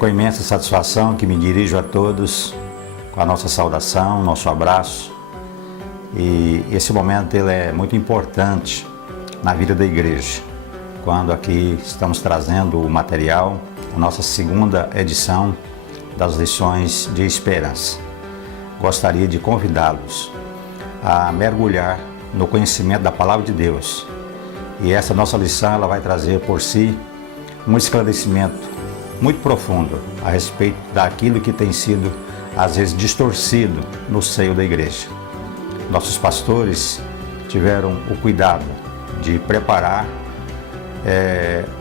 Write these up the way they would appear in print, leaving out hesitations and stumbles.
com imensa satisfação que me dirijo a todos com a nossa saudação, nosso abraço. E esse momento ele é muito importante na vida da igreja, quando aqui estamos trazendo o material, a nossa segunda edição das lições de esperança. Gostaria de convidá-los a mergulhar no conhecimento da Palavra de Deus. E essa nossa lição ela vai trazer por si um esclarecimento muito profundo a respeito daquilo que tem sido, às vezes, distorcido no seio da igreja. Nossos pastores tiveram o cuidado de preparar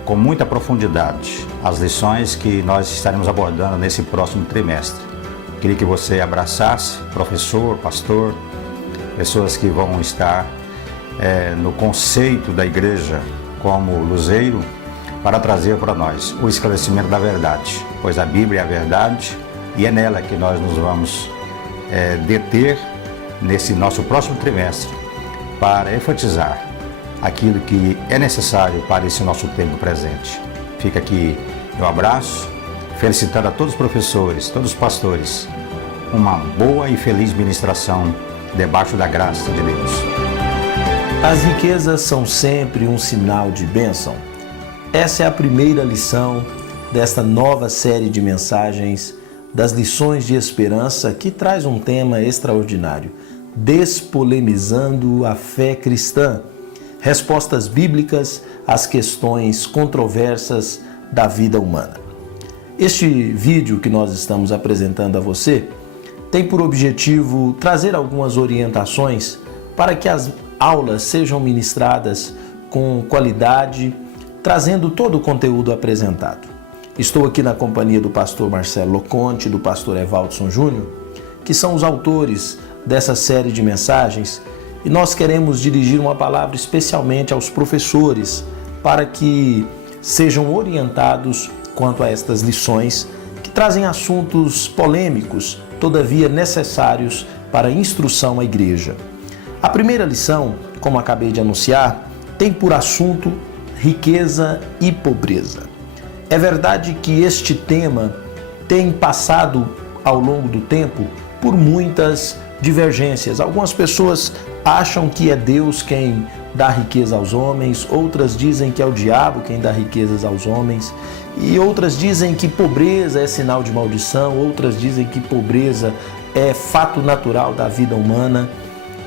com muita profundidade as lições que nós estaremos abordando nesse próximo trimestre. Queria que você abraçasse professor, pastor, pessoas que vão estar no conceito da igreja como luzeiro, para trazer para nós o esclarecimento da verdade, pois a Bíblia é a verdade e é nela que nós nos vamos deter nesse nosso próximo trimestre para enfatizar aquilo que é necessário para esse nosso tempo presente. Fica aqui meu abraço, felicitando a todos os professores, todos os pastores, uma boa e feliz ministração debaixo da graça de Deus. As riquezas são sempre um sinal de bênção. Essa é a primeira lição desta nova série de mensagens das lições de esperança, que traz um tema extraordinário: despolemizando a fé cristã. Respostas bíblicas às questões controversas da vida humana. Este vídeo que nós estamos apresentando a você tem por objetivo trazer algumas orientações para que as aulas sejam ministradas com qualidade, trazendo todo o conteúdo apresentado. Estou aqui na companhia do pastor Marcelo Loconte e do pastor Evaldson Júnior, que são os autores dessa série de mensagens, e nós queremos dirigir uma palavra especialmente aos professores para que sejam orientados quanto a estas lições que trazem assuntos polêmicos, todavia necessários para a instrução à igreja. A primeira lição, como acabei de anunciar, tem por assunto riqueza e pobreza. É verdade que este tema tem passado ao longo do tempo por muitas divergências. Algumas pessoas acham que é Deus quem dá riqueza aos homens, outras dizem que é o diabo quem dá riquezas aos homens, e outras dizem que pobreza é sinal de maldição, outras dizem que pobreza é fato natural da vida humana.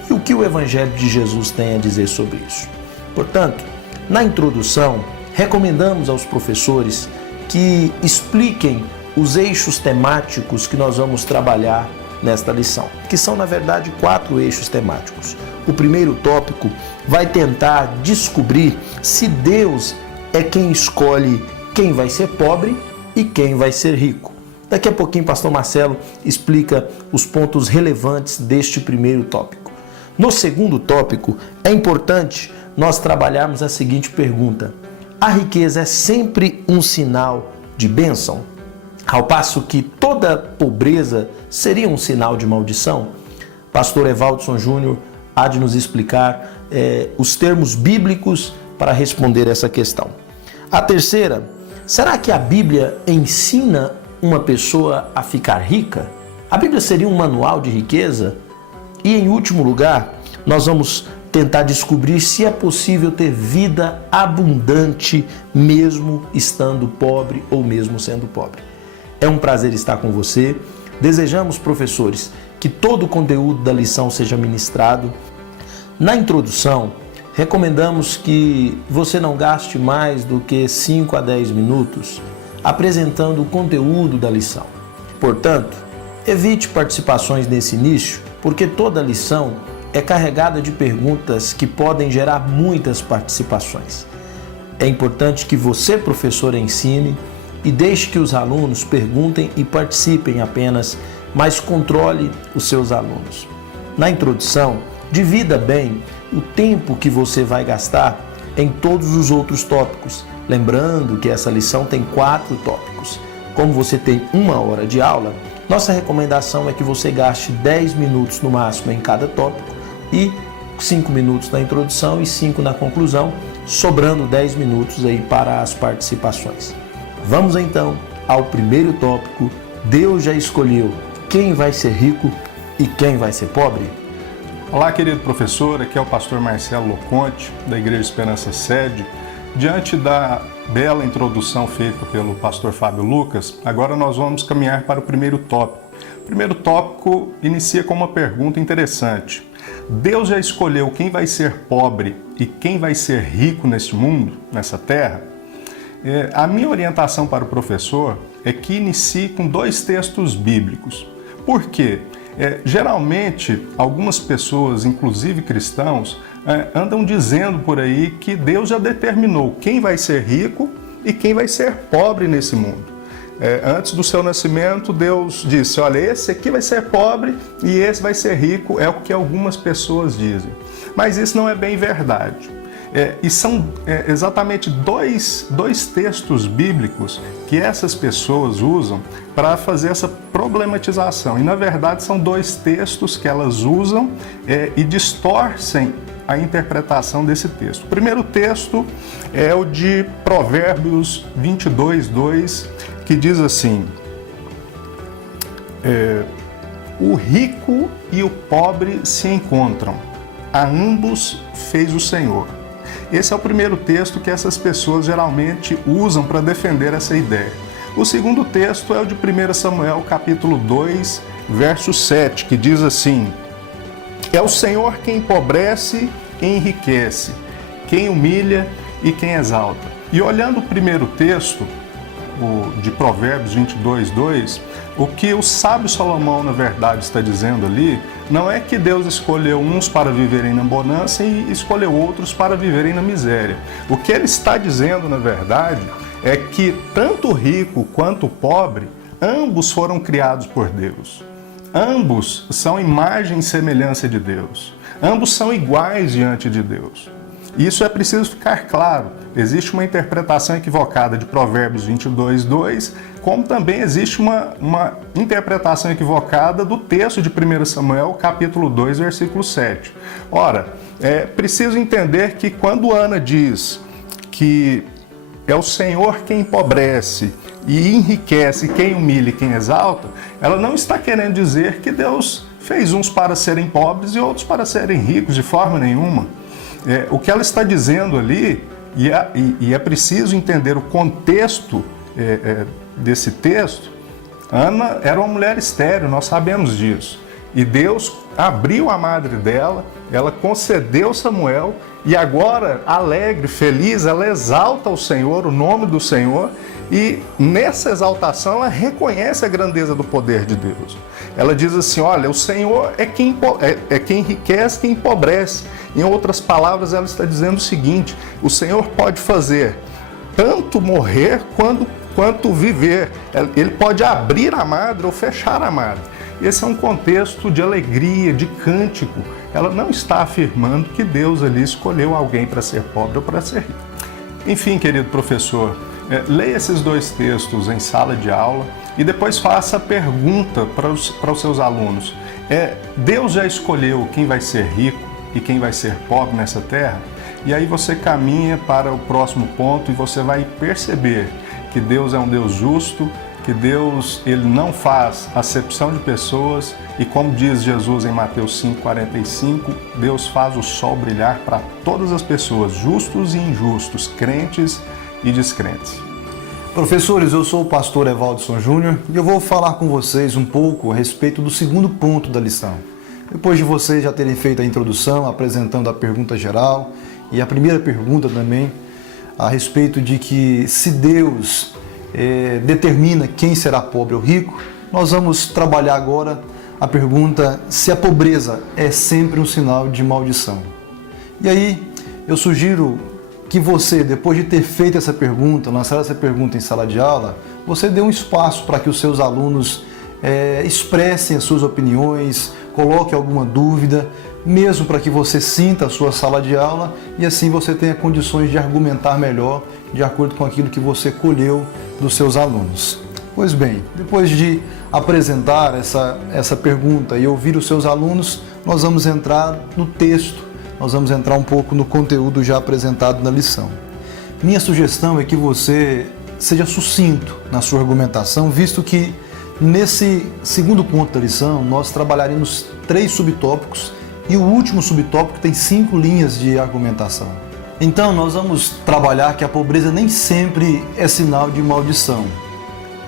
E o que o Evangelho de Jesus tem a dizer sobre isso? Portanto, na introdução, recomendamos aos professores que expliquem os eixos temáticos que nós vamos trabalhar nesta lição, que são, na verdade, 4 eixos temáticos. O primeiro tópico vai tentar descobrir se Deus é quem escolhe quem vai ser pobre e quem vai ser rico. Daqui a pouquinho, pastor Marcelo explica os pontos relevantes deste primeiro tópico. No segundo tópico, é importante nós trabalharmos a seguinte pergunta: a riqueza é sempre um sinal de bênção? Ao passo que toda pobreza seria um sinal de maldição? Pastor Evaldson Júnior há de nos explicar os termos bíblicos para responder essa questão. A terceira: será que a Bíblia ensina uma pessoa a ficar rica? A Bíblia seria um manual de riqueza? E em último lugar, nós vamos tentar descobrir se é possível ter vida abundante mesmo estando pobre ou mesmo sendo pobre. É um prazer estar com você. Desejamos, professores, que todo o conteúdo da lição seja ministrado. Na introdução, recomendamos que você não gaste mais do que 5 a 10 minutos apresentando o conteúdo da lição. Portanto, evite participações nesse início, porque toda lição é carregada de perguntas que podem gerar muitas participações. É importante que você, professor, ensine e deixe que os alunos perguntem e participem apenas, mas controle os seus alunos. Na introdução, divida bem o tempo que você vai gastar em todos os outros tópicos, lembrando que essa lição tem 4 tópicos. Como você tem 1 hora de aula, nossa recomendação é que você gaste 10 minutos no máximo em cada tópico e 5 minutos na introdução e 5 na conclusão, sobrando 10 minutos aí para as participações. Vamos então ao primeiro tópico: Deus já escolheu quem vai ser rico e quem vai ser pobre? Olá, querido professor, aqui é o pastor Marcelo Loconte, da Igreja Esperança Sede. Diante da bela introdução feita pelo pastor Fábio Lucas, agora nós vamos caminhar para o primeiro tópico. O primeiro tópico inicia com uma pergunta interessante. Deus já escolheu quem vai ser pobre e quem vai ser rico neste mundo, nessa terra? A minha orientação para o professor é que inicie com 2 textos bíblicos. Por quê? Geralmente, algumas pessoas, inclusive cristãos, andam dizendo por aí que Deus já determinou quem vai ser rico e quem vai ser pobre nesse mundo. Antes do seu nascimento, Deus disse, olha, esse aqui vai ser pobre e esse vai ser rico, é o que algumas pessoas dizem. Mas isso não é bem verdade. E são exatamente dois textos bíblicos que essas pessoas usam para fazer essa problematização. E, na verdade, são 2 textos que elas usam e distorcem a interpretação desse texto. O primeiro texto é o de Provérbios 22:2, que diz assim, o rico e o pobre se encontram, a ambos fez o Senhor. Esse é o primeiro texto que essas pessoas geralmente usam para defender essa ideia. O segundo texto é o de 1 Samuel, capítulo 2, verso 7, que diz assim, é o Senhor quem empobrece e enriquece, quem humilha e quem exalta. E olhando o primeiro texto, o de Provérbios 22:2, o que o sábio Salomão, na verdade, está dizendo ali, não é que Deus escolheu uns para viverem na bonança e escolheu outros para viverem na miséria. O que ele está dizendo, na verdade, é que tanto o rico quanto o pobre, ambos foram criados por Deus. Ambos são imagem e semelhança de Deus. Ambos são iguais diante de Deus. Isso é preciso ficar claro. Existe uma interpretação equivocada de Provérbios 22:2, como também existe uma interpretação equivocada do texto de 1 Samuel, capítulo 2, versículo 7. Ora, é preciso entender que quando Ana diz que é o Senhor quem empobrece e enriquece quem humilha e quem exalta, ela não está querendo dizer que Deus fez uns para serem pobres e outros para serem ricos, de forma nenhuma. O que ela está dizendo ali, e é preciso entender o contexto desse texto, Ana era uma mulher estéril, nós sabemos disso. E Deus abriu a madre dela, ela concedeu Samuel, e agora, alegre, feliz, ela exalta o Senhor, o nome do Senhor, e nessa exaltação ela reconhece a grandeza do poder de Deus. Ela diz assim, olha, o Senhor é quem enriquece, quem empobrece. Em outras palavras, ela está dizendo o seguinte, o Senhor pode fazer tanto morrer quanto viver. Ele pode abrir a madre ou fechar a madre. Esse é um contexto de alegria, de cântico. Ela não está afirmando que Deus ali escolheu alguém para ser pobre ou para ser rico. Enfim, querido professor, leia esses 2 textos em sala de aula e depois faça a pergunta para os seus alunos. Deus já escolheu quem vai ser rico e quem vai ser pobre nessa terra? E aí você caminha para o próximo ponto e você vai perceber que Deus é um Deus justo, que Deus ele não faz acepção de pessoas e, como diz Jesus em Mateus 5:45, Deus faz o sol brilhar para todas as pessoas, justos e injustos, crentes e descrentes. Professores, eu sou o pastor Evaldson Júnior e eu vou falar com vocês um pouco a respeito do segundo ponto da lição. Depois de vocês já terem feito a introdução, apresentando a pergunta geral e a primeira pergunta também, a respeito de que se Deus determina quem será pobre ou rico, nós vamos trabalhar agora a pergunta se a pobreza é sempre um sinal de maldição. E aí eu sugiro que você, depois de ter feito essa pergunta, lançado essa pergunta em sala de aula, você dê um espaço para que os seus alunos expressem as suas opiniões, coloque alguma dúvida, mesmo para que você sinta a sua sala de aula e assim você tenha condições de argumentar melhor de acordo com aquilo que você colheu dos seus alunos. Pois bem, depois de apresentar essa pergunta e ouvir os seus alunos, nós vamos entrar no texto, nós vamos entrar um pouco no conteúdo já apresentado na lição. Minha sugestão é que você seja sucinto na sua argumentação, visto que nesse segundo ponto da lição nós trabalharemos 3 subtópicos e o último subtópico tem 5 linhas de argumentação. Então nós vamos trabalhar que a pobreza nem sempre é sinal de maldição,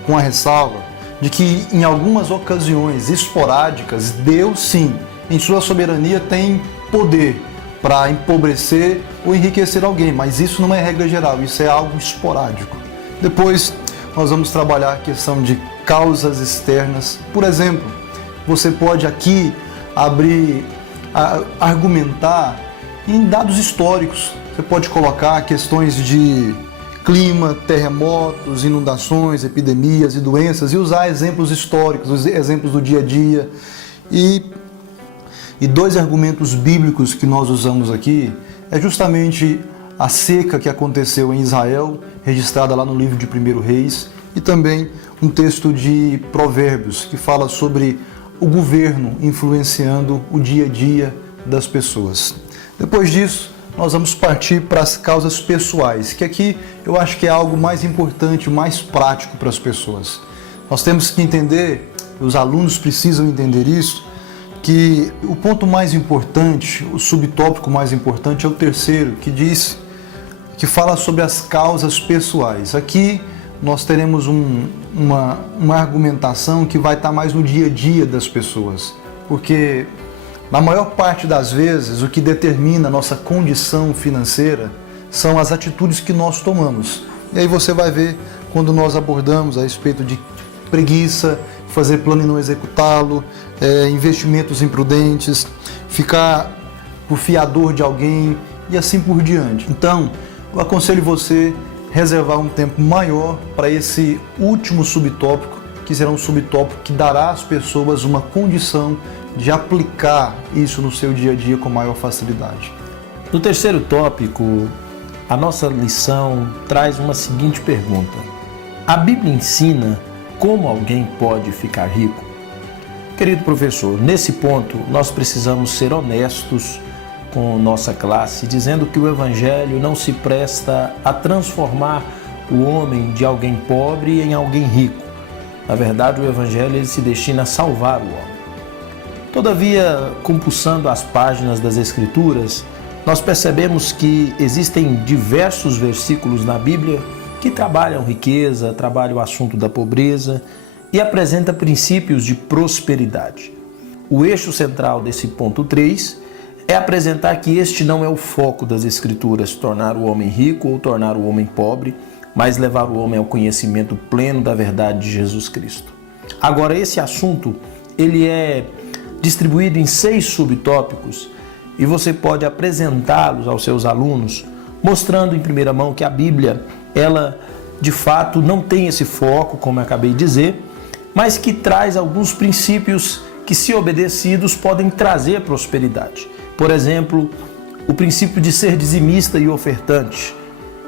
com a ressalva de que em algumas ocasiões esporádicas, Deus sim, em sua soberania, tem poder para empobrecer ou enriquecer alguém, mas isso não é regra geral, isso é algo esporádico. Depois nós vamos trabalhar a questão de causas externas. Por exemplo, você pode aqui argumentar em dados históricos. Você pode colocar questões de clima, terremotos, inundações, epidemias e doenças e usar exemplos históricos, exemplos do dia a dia. E 2 argumentos bíblicos que nós usamos aqui é justamente a seca que aconteceu em Israel, registrada lá no livro de 1 Reis, e também um texto de Provérbios que fala sobre o governo influenciando o dia a dia das pessoas. Depois disso, nós vamos partir para as causas pessoais, que aqui eu acho que é algo mais importante, mais prático para as pessoas. Nós temos que entender, os alunos precisam entender isso, que o ponto mais importante, o subtópico mais importante é o terceiro, que fala sobre as causas pessoais. Aqui nós teremos uma argumentação que vai estar mais no dia a dia das pessoas, porque na maior parte das vezes o que determina a nossa condição financeira são as atitudes que nós tomamos. E aí você vai ver quando nós abordamos a respeito de preguiça, fazer plano e não executá-lo, investimentos imprudentes, ficar por fiador de alguém e assim por diante. Então, eu aconselho você reservar um tempo maior para esse último subtópico, que será um subtópico que dará às pessoas uma condição de aplicar isso no seu dia a dia com maior facilidade. No terceiro tópico, a nossa lição traz uma seguinte pergunta: a Bíblia ensina como alguém pode ficar rico? Querido professor, nesse ponto nós precisamos ser honestos com nossa classe, dizendo que o Evangelho não se presta a transformar o homem de alguém pobre em alguém rico. Na verdade, o Evangelho ele se destina a salvar o homem. Todavia, compulsando as páginas das Escrituras, nós percebemos que existem diversos versículos na Bíblia que trabalham riqueza, trabalham o assunto da pobreza e apresenta princípios de prosperidade. O eixo central desse ponto 3 é apresentar que este não é o foco das Escrituras, tornar o homem rico ou tornar o homem pobre, mas levar o homem ao conhecimento pleno da verdade de Jesus Cristo. Agora, esse assunto ele é distribuído em 6 subtópicos e você pode apresentá-los aos seus alunos, mostrando em primeira mão que a Bíblia, ela de fato não tem esse foco, como eu acabei de dizer, mas que traz alguns princípios que, se obedecidos, podem trazer prosperidade. Por exemplo, o princípio de ser dizimista e ofertante.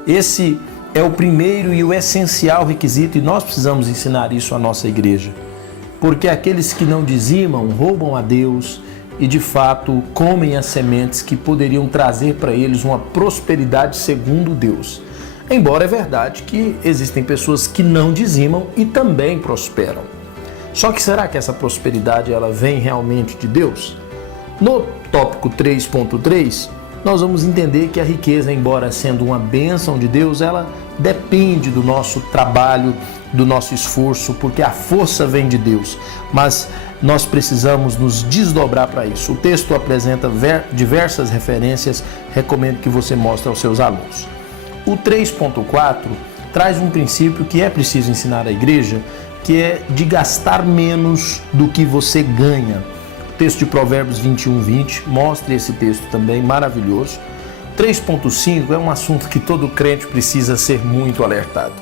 Esse é o primeiro e o essencial requisito e nós precisamos ensinar isso à nossa igreja. Porque aqueles que não dizimam roubam a Deus e, de fato, comem as sementes que poderiam trazer para eles uma prosperidade segundo Deus. Embora é verdade que existem pessoas que não dizimam e também prosperam. Só que será que essa prosperidade ela vem realmente de Deus? No tópico 3.3, nós vamos entender que a riqueza, embora sendo uma bênção de Deus, ela depende do nosso trabalho, do nosso esforço, porque a força vem de Deus, mas nós precisamos nos desdobrar para isso. O texto apresenta diversas referências, recomendo que você mostre aos seus alunos. O 3.4 traz um princípio que é preciso ensinar à igreja, que é de gastar menos do que você ganha. O texto de Provérbios 21:20 mostra esse texto também, maravilhoso. 3.5 é um assunto que todo crente precisa ser muito alertado.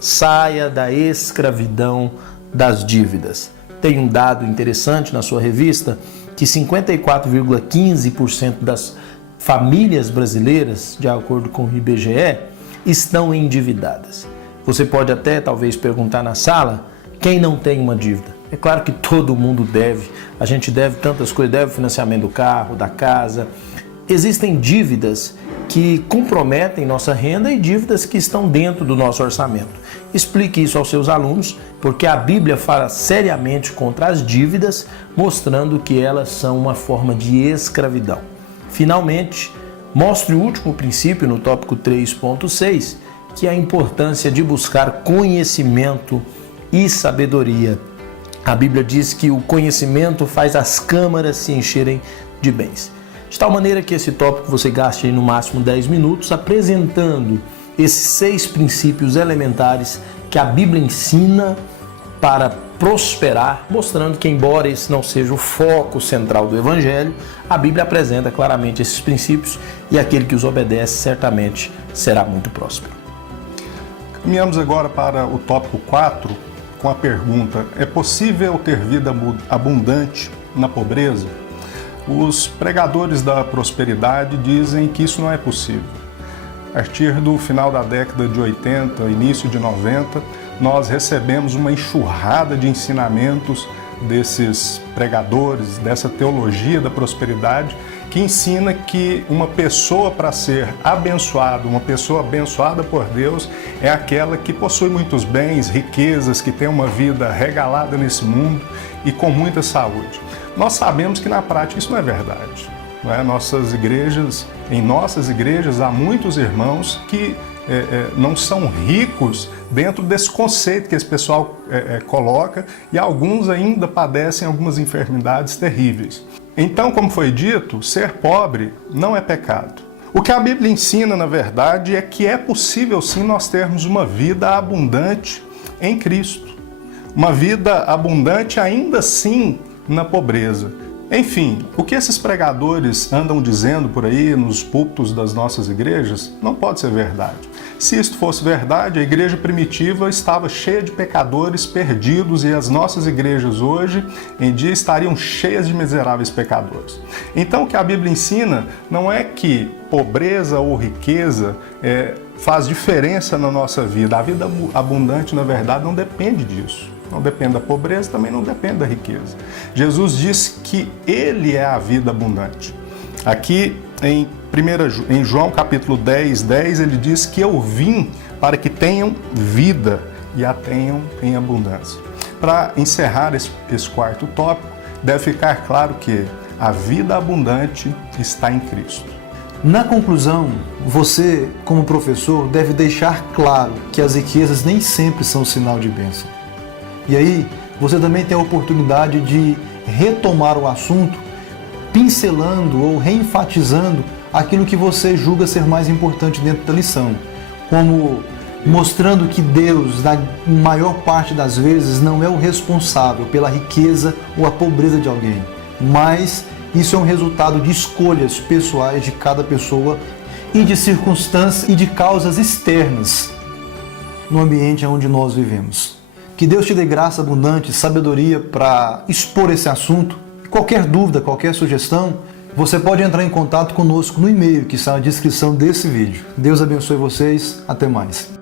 Saia da escravidão das dívidas. Tem um dado interessante na sua revista que 54,15% das famílias brasileiras, de acordo com o IBGE, estão endividadas. Você pode até talvez perguntar na sala, quem não tem uma dívida? É claro que todo mundo deve, a gente deve tantas coisas, deve o financiamento do carro, da casa. Existem dívidas que comprometem nossa renda e dívidas que estão dentro do nosso orçamento. Explique isso aos seus alunos, porque a Bíblia fala seriamente contra as dívidas, mostrando que elas são uma forma de escravidão. Finalmente, mostre o último princípio no tópico 3.6, que é a importância de buscar conhecimento e sabedoria. A Bíblia diz que o conhecimento faz as câmaras se encherem de bens. De tal maneira que esse tópico você gaste no máximo 10 minutos apresentando esses 6 princípios elementares que a Bíblia ensina para prosperar, mostrando que, embora esse não seja o foco central do Evangelho, a Bíblia apresenta claramente esses princípios e aquele que os obedece certamente será muito próspero. Caminhamos agora para o tópico 4 com a pergunta: é possível ter vida abundante na pobreza? Os pregadores da prosperidade dizem que isso não é possível. A partir do final da década de 80, início de 90, nós recebemos uma enxurrada de ensinamentos desses pregadores, dessa teologia da prosperidade, que ensina que uma pessoa, para ser abençoada, uma pessoa abençoada por Deus, é aquela que possui muitos bens, riquezas, que tem uma vida regalada nesse mundo e com muita saúde. Nós sabemos que na prática isso não é verdade. Não é? Em nossas igrejas há muitos irmãos que não são ricos dentro desse conceito que esse pessoal coloca, e alguns ainda padecem algumas enfermidades terríveis. Então, como foi dito, ser pobre não é pecado. O que a Bíblia ensina, na verdade, é que é possível sim nós termos uma vida abundante em Cristo. Uma vida abundante ainda assim na pobreza. Enfim, o que esses pregadores andam dizendo por aí nos púlpitos das nossas igrejas não pode ser verdade. Se isto fosse verdade, a igreja primitiva estava cheia de pecadores perdidos e as nossas igrejas hoje em dia estariam cheias de miseráveis pecadores. Então o que a Bíblia ensina não é que pobreza ou riqueza faz diferença na nossa vida. A vida abundante, na verdade, não depende disso. Não depende da pobreza, também não depende da riqueza. Jesus diz que Ele é a vida abundante. Aqui em João capítulo 10, ele diz que eu vim para que tenham vida e a tenham em abundância. Para encerrar esse quarto tópico, deve ficar claro que a vida abundante está em Cristo. Na conclusão, você, como professor, deve deixar claro que as riquezas nem sempre são sinal de bênção. E aí, você também tem a oportunidade de retomar o assunto, pincelando ou reenfatizando aquilo que você julga ser mais importante dentro da lição, como mostrando que Deus, na maior parte das vezes, não é o responsável pela riqueza ou a pobreza de alguém, mas isso é um resultado de escolhas pessoais de cada pessoa e de circunstâncias e de causas externas no ambiente onde nós vivemos. Que Deus te dê graça abundante, sabedoria para expor esse assunto. Qualquer dúvida, qualquer sugestão, você pode entrar em contato conosco no e-mail que está na descrição desse vídeo. Deus abençoe vocês. Até mais.